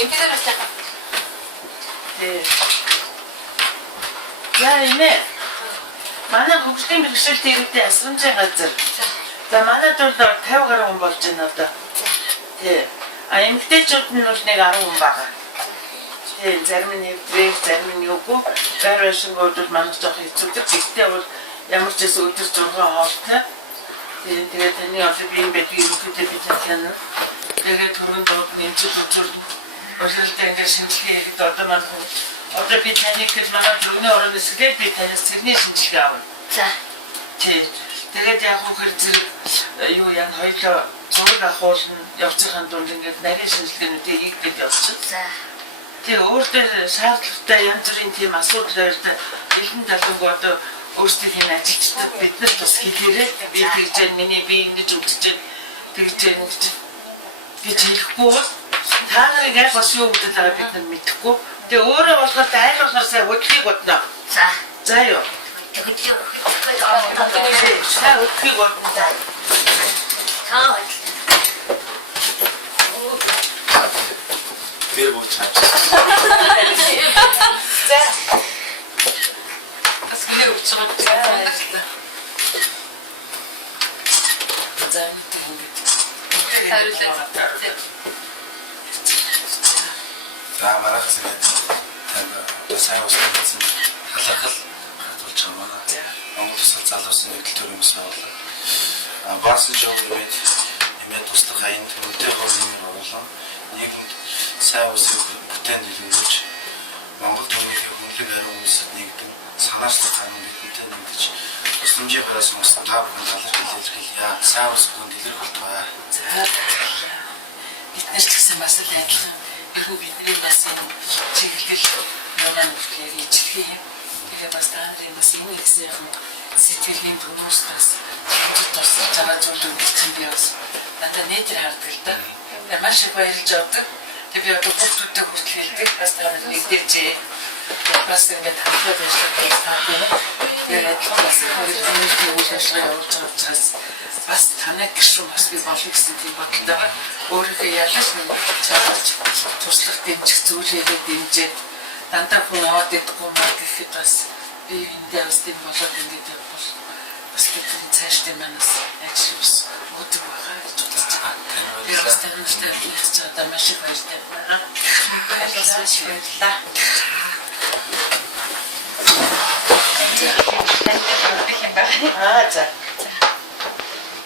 Эмчээр очиж. Тий. Яа инэ. Манай хөгжлийн бэрхшээлт иргэдийн асрамжийн газар. За манайд бол 50 гаруй хүн болж байна одоо. Тий. А эмэгтэйчүүд нь бол нэг 10 хүн байгаа. Тий, зарим нь хэвдрэх, зарим нь юугүй. Байр байшингууд бол манайх жоох хэцүүдэг. Гэхдээ бол ямар ч гэсэн өдөр 6 хоолтой. Тэгээд таны одоо би юм байдаг юм гэдэг би таньна. Тэгээд түрүүн доод нэмчил хөтөл өөрөлдөө ингээд шинжилгээ хийхэд одоо манай одоо би таныг гэж манай зөвний орон эсгээд би танаас цэрний шинжилгээ авна. За. Тий. Тэгээд яг хөхөр зэрэг юу яа хоёлоо зураг авахулна явцын дунд ингээд нарийн шинжилгээнүүдийг хийгээд явчих. За. Тэгээ өөртөө шаардлагатай янз бүрийн тийм асуудал байртай хэлэн талбаргүй одоо өөрсдийн ажилчдад бид нар тус хэлээрээ би тэгж миний би ингэж үзэж тэгж гэж хэлэхгүй та нарыг яг бас юу гэдэг байгаа бид нар мэдэхгүй. Тэгээ өөрөө болохоор айл болохоор сая хөдлөхийг бодно. За. За юу. Хөдлөхийг бодно. Хаа. Тэр бууч. За. Бас миний өчигдөр за марах зэрэг тань сайн устгасан халахал хатуулж байгаа. Монгол тусгал залуусын нэгдэл төрөмс байгууллаа. Баасан жогмэд нэмээд туслах хаянд хүнтэй хөрмөр оруулан нийгэмд сайн үсэг бүтээн дэлгэрүүлж Монгол төрийн хөндлөг хариу үндэсд нэгдэн санаачлах харин бидэнтэй нэгдэж тусламжийн хараас мөсөн та бүхэн талархал илэрхийлье. Сайн үсэг бүхэн дэлгэрүүлт бай. за биднээс ч гэсэн бас л адилхан бидний бас чиглэл юман бүрээр ижлэх юм. Тэгэхээр бас та нарын бас энэ ихсэн сэтгэлийн төвөөс тусаж байгаа зүйл үлдсэн би бас надад нэтэр хардаг л да. Маш их баярлж авдаг. Тэгээ би одоо бүгдүүдтэй хүртэл хэлдэг. Бас та нар нэгдэж бас ингээд хамтран ажиллаж байгаа. Тэгээд бас өөрийнхөө үйл ажиллагаа явуулж байгаа учраас бас танай гişрэн бас би болно гэсэн тийм бодолтой байгаа. Өөрийнхөө ялаж нэг чаалж туслах дэмжих зүйлээрээ дэмжиж дандаа хүн аваад идэггүй маа гэхэд бас би эндээ бас тийм болоод ингээд явбал бас бидний цаашдын манаас ажил бас өгдөг байгаа гэж бодож байгаа. Би бас таньтай хэлж байгаа маш их баяртай байна. Баярлалаа. За.